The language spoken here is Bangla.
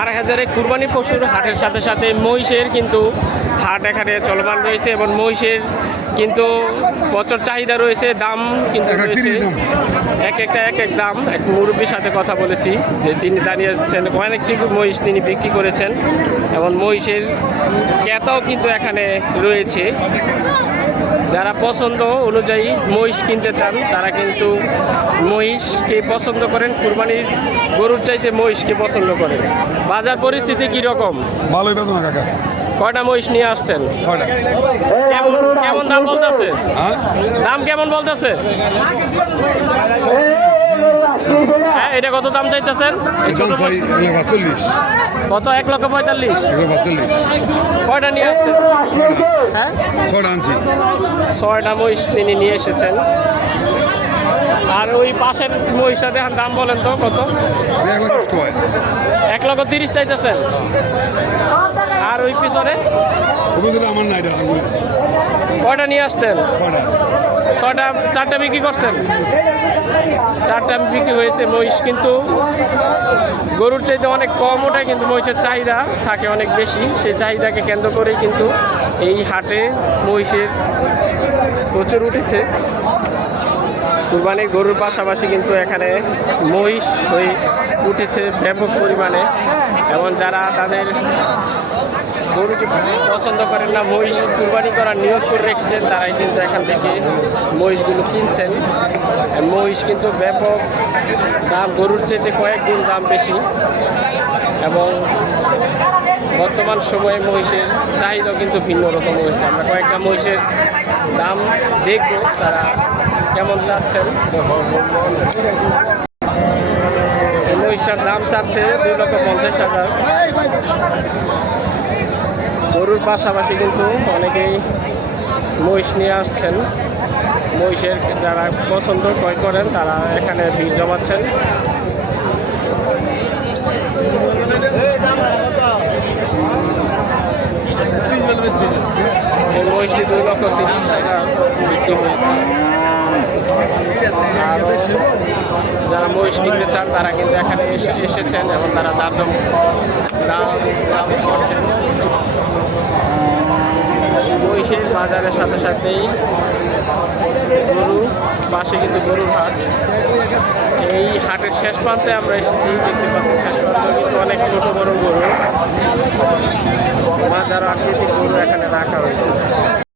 আড়াই কুরবানি পশুর হাটের সাথে সাথে মহিষের কিন্তু হাট এখানে চলমান রয়েছে এবং মহিষের কিন্তু প্রচুর চাহিদা রয়েছে, দাম কিন্তু রয়েছে এক এক দাম। এক মুরব্বীর সাথে কথা বলেছি যে তিনি দাঁড়িয়েছেন অনেকটি মহিষ তিনি বিক্রি করেছেন এবং মহিষের ক্রেতাও কিন্তু এখানে রয়েছে। যারা পছন্দ অনুযায়ী মহিষ কিনতে চান তারা কিন্তু মহিষকে পছন্দ করেন, কুরবানির গরুর চাইতে মহিষকে পছন্দ করেন। বাজার পরিস্থিতি কীরকম? ভালোই বেতন কাকা। কয়টা মহিষ নিয়ে আসছেন? কেমন দাম বলতেছে? দাম কেমন বলতেছে? হ্যাঁ, এটা কত দাম চাইতেছেন? কত? 1,45,000। কয়টা নিয়ে আসছেন? হ্যাঁ, 6টা মহিষ তিনি নিয়ে এসেছেন। আর ওই পাশের মহিষটা দেখান, দাম বলেন তো কত? 1,30,000 চাইতেছেন। আর ওই পিছনে আমার নাই। কয়টা নিয়ে আসছেন? 6টা। 4টা বিক্রি করছেন? 4টা বিক্রি হয়েছে। মহিষ কিন্তু গরুর চাইতে অনেক কম ওঠায়, কিন্তু মহিষের চাহিদা থাকে অনেক বেশি। সেই চাহিদাকে কেন্দ্র করেই কিন্তু এই হাটে মহিষের প্রচুর উঠেছে। কুরবানির গরুর পাশাপাশি কিন্তু এখানে মহিষ হয়ে উঠেছে ব্যাপক পরিমাণে, এবং যারা তাদের গরুকে পছন্দ করেন না, মহিষ কুরবানি করার নিয়ত করে রেখেছেন, তারাই কিন্তু এখান থেকে মহিষগুলো কিনছেন। মহিষ কিন্তু ব্যাপক দাম, গরুর চেয়ে কয়েক গুণ দাম বেশি, এবং বর্তমান সময়ে মহিষের চাহিদাও কিন্তু ভিন্ন রকম হয়েছে। আমরা কয়েকটা মহিষের দাম দেখব তারা কেমন চাচ্ছেন। এই মহিষটার দাম চাচ্ছে 2,50,000। গরুর পাশাপাশি কিন্তু অনেকেই মহিষ নিয়ে আসছেন। মহিষের যারা পছন্দ ক্রয় করেন তারা এখানে ভিড় জমাচ্ছেন। এই মহিষটি 2,30,000 বিক্রি হয়েছে। আরও যারা মহিষ কিনতে চান তারা কিন্তু এখানে এসেছেন এবং তারা দাম করছেন। মহিষের বাজারের সাথে সাথেই গরু, পাশে কিন্তু গরুর হাট। এই হাটের শেষ প্রান্তে আমরা এসেছি, দেখতে পাচ্ছি শেষ প্রান্তে কিন্তু অনেক ছোট বড় গরু, মাঝার আকৃতির গরু এখানে রাখা হয়েছে।